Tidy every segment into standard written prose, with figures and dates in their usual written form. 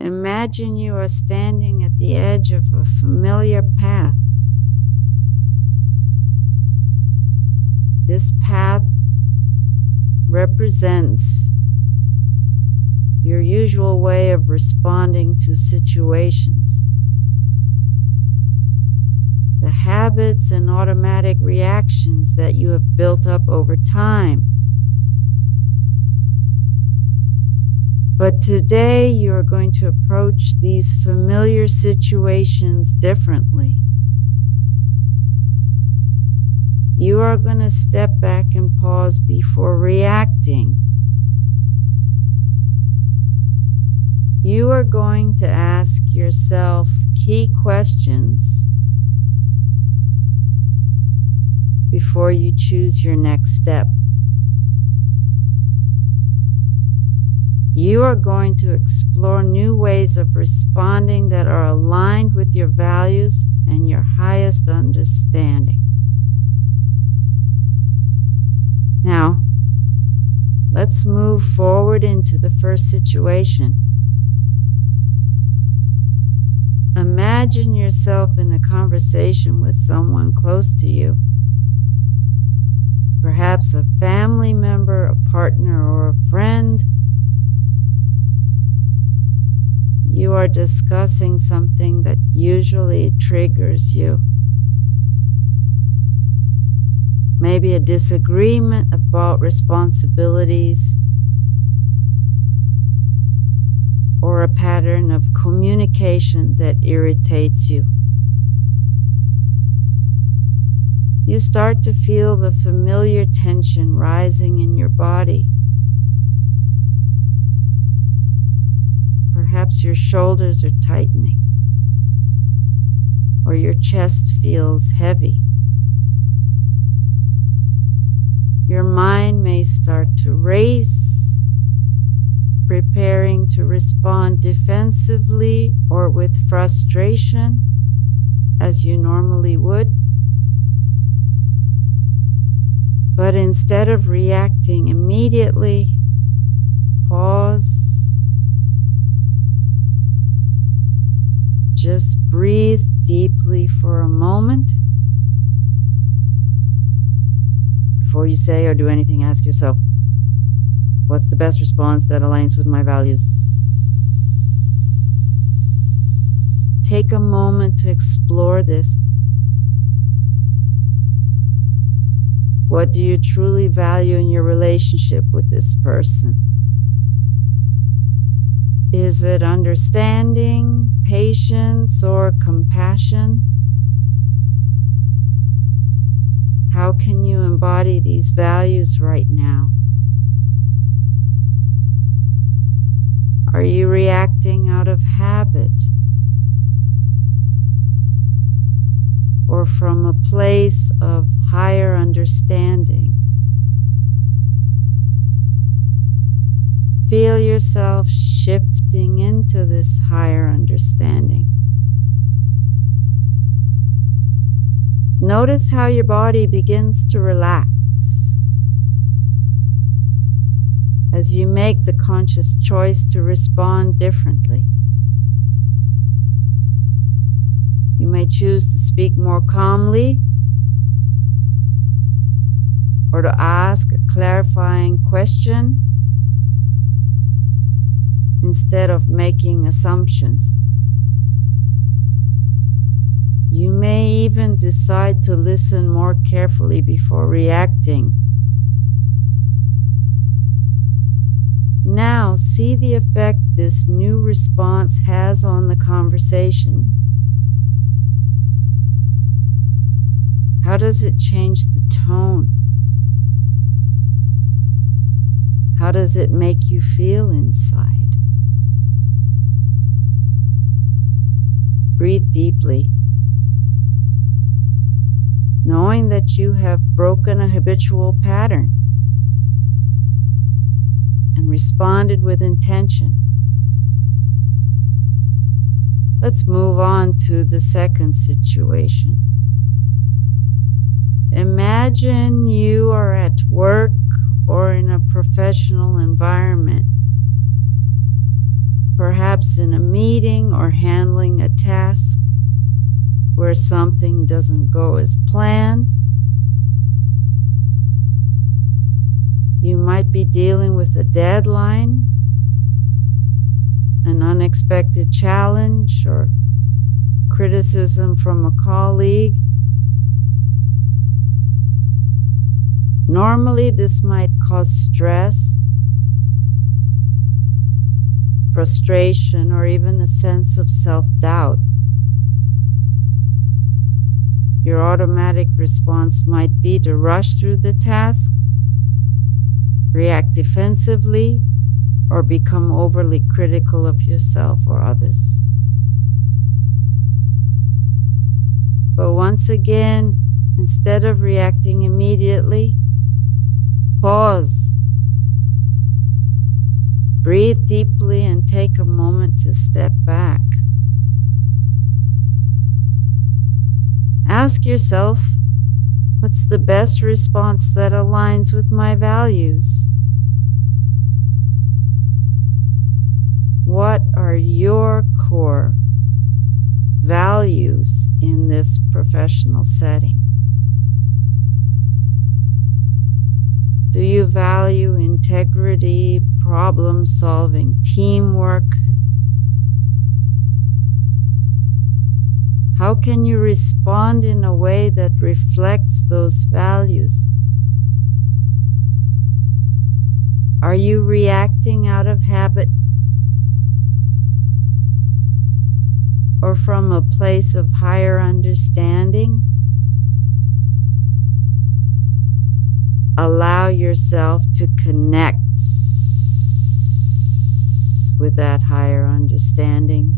Imagine you are standing at the edge of a familiar path. This path represents your usual way of responding to situations. The habits and automatic reactions that you have built up over time. But today you are going to approach these familiar situations differently. You are going to step back and pause before reacting. You are going to ask yourself key questions before you choose your next step. You are going to explore new ways of responding that are aligned with your values and your highest understanding. Now, let's move forward into the first situation. Imagine yourself in a conversation with someone close to you. Perhaps a family member, a partner, or a friend. You are discussing something that usually triggers you. Maybe a disagreement about responsibilities or a pattern of communication that irritates you. You start to feel the familiar tension rising in your body. Perhaps your shoulders are tightening, or your chest feels heavy. Your mind may start to race, preparing to respond defensively or with frustration, as you normally would. But instead of reacting immediately, pause. Just breathe deeply for a moment. Before you say or do anything, ask yourself, what's the best response that aligns with my values? Take a moment to explore this. What do you truly value in your relationship with this person? Is it understanding, patience, or compassion? How can you embody these values right now? Are you reacting out of habit? Or from a place of higher understanding? Feel yourself shifting into this higher understanding. Notice how your body begins to relax as you make the conscious choice to respond differently. You may choose to speak more calmly or to ask a clarifying question instead of making assumptions. You may even decide to listen more carefully before reacting. Now, see the effect this new response has on the conversation. How does it change the tone? How does it make you feel inside? Breathe deeply, knowing that you have broken a habitual pattern and responded with intention. Let's move on to the second situation. Imagine you are at work or in a professional environment. perhaps in a meeting or handling a task where something doesn't go as planned. You might be dealing with a deadline, an unexpected challenge, or criticism from a colleague. Normally, this might cause stress, frustration, or even a sense of self-doubt. Your automatic response might be to rush through the task, react defensively, or become overly critical of yourself or others. But once again, instead of reacting immediately, pause, breathe deeply, and take a moment to step back. Ask yourself, what's the best response that aligns with my values? What are your core values in this professional setting? Do you value integrity, problem solving, teamwork? How can you respond in a way that reflects those values? Are you reacting out of habit or from a place of higher understanding? Allow yourself to connect with that higher understanding.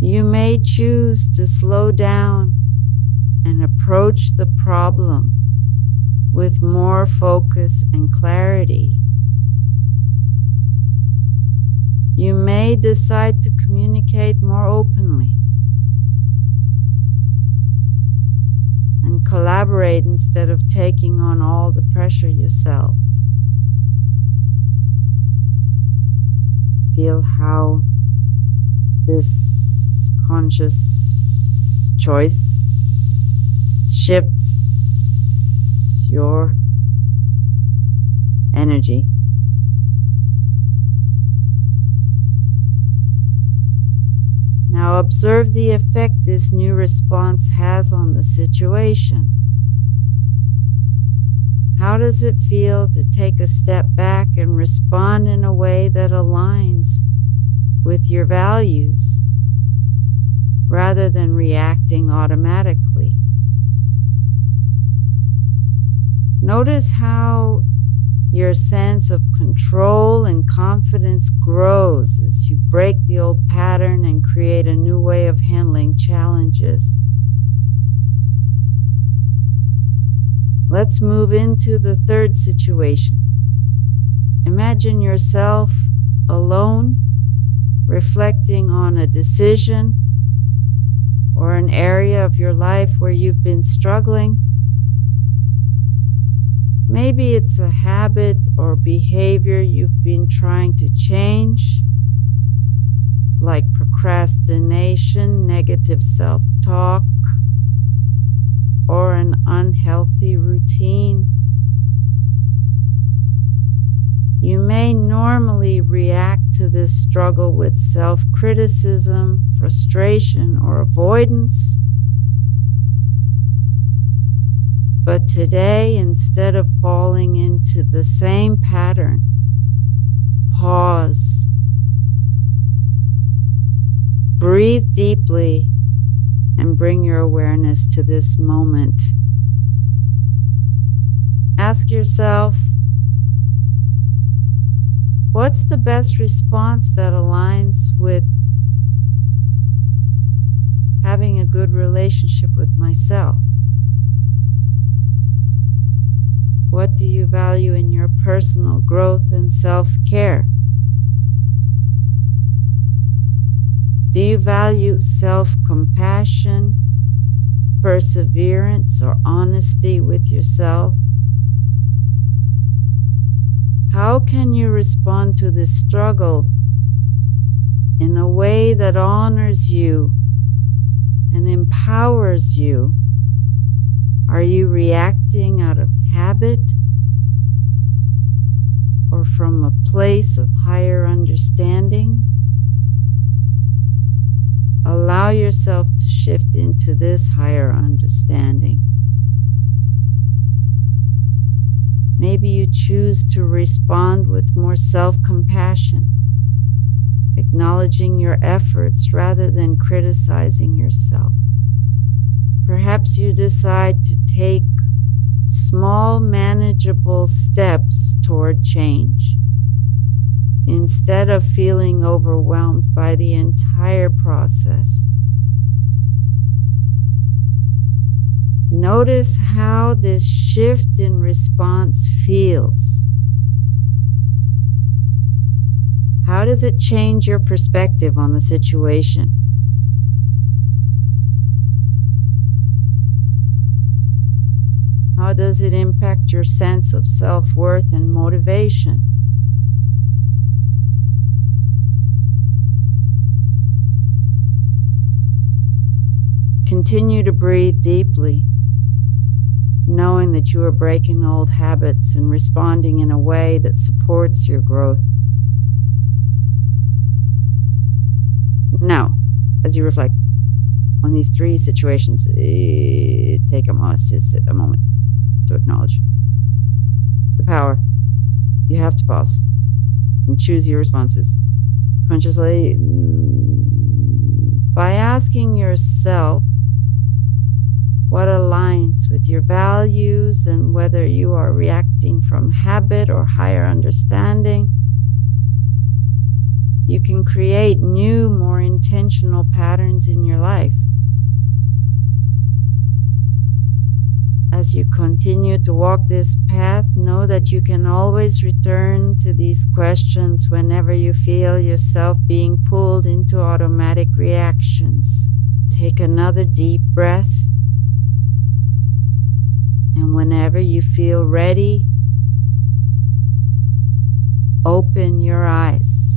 You may choose to slow down and approach the problem with more focus and clarity. You may decide to communicate more openly and collaborate instead of taking on all the pressure yourself. Feel how this conscious choice shifts your energy. Now observe the effect this new response has on the situation. How does it feel to take a step back and respond in a way that aligns with your values rather than reacting automatically? Notice how your sense of control and confidence grows as you break the old pattern and create a new way of handling challenges. Let's move into the third situation. Imagine yourself alone, reflecting on a decision or an area of your life where you've been struggling. Maybe it's a habit or behavior you've been trying to change, like procrastination, negative self-talk, or an unhealthy routine. You may normally react to this struggle with self-criticism, frustration, or avoidance. But today, instead of falling into the same pattern, pause, breathe deeply, and bring your awareness to this moment. Ask yourself, what's the best response that aligns with having a good relationship with myself? What do you value in your personal growth and self-care? Do you value self-compassion, perseverance, or honesty with yourself? How can you respond to this struggle in a way that honors you and empowers you? Are you reacting out of habit or from a place of higher understanding? Allow yourself to shift into this higher understanding. Maybe you choose to respond with more self-compassion, acknowledging your efforts rather than criticizing yourself. Perhaps you decide to take small, manageable steps toward change instead of feeling overwhelmed by the entire process. Notice how this shift in response feels. How does it change your perspective on the situation? How does it impact your sense of self-worth and motivation? Continue to breathe deeply, knowing that you are breaking old habits and responding in a way that supports your growth. Now, as you reflect on these three situations, take a moment to acknowledge the power. You have to pause and choose your responses consciously by asking yourself what aligns with your values and whether you are reacting from habit or higher understanding. You can create new, more intentional patterns in your life. As you continue to walk this path, know that you can always return to these questions whenever you feel yourself being pulled into automatic reactions. Take another deep breath, and whenever you feel ready, open your eyes.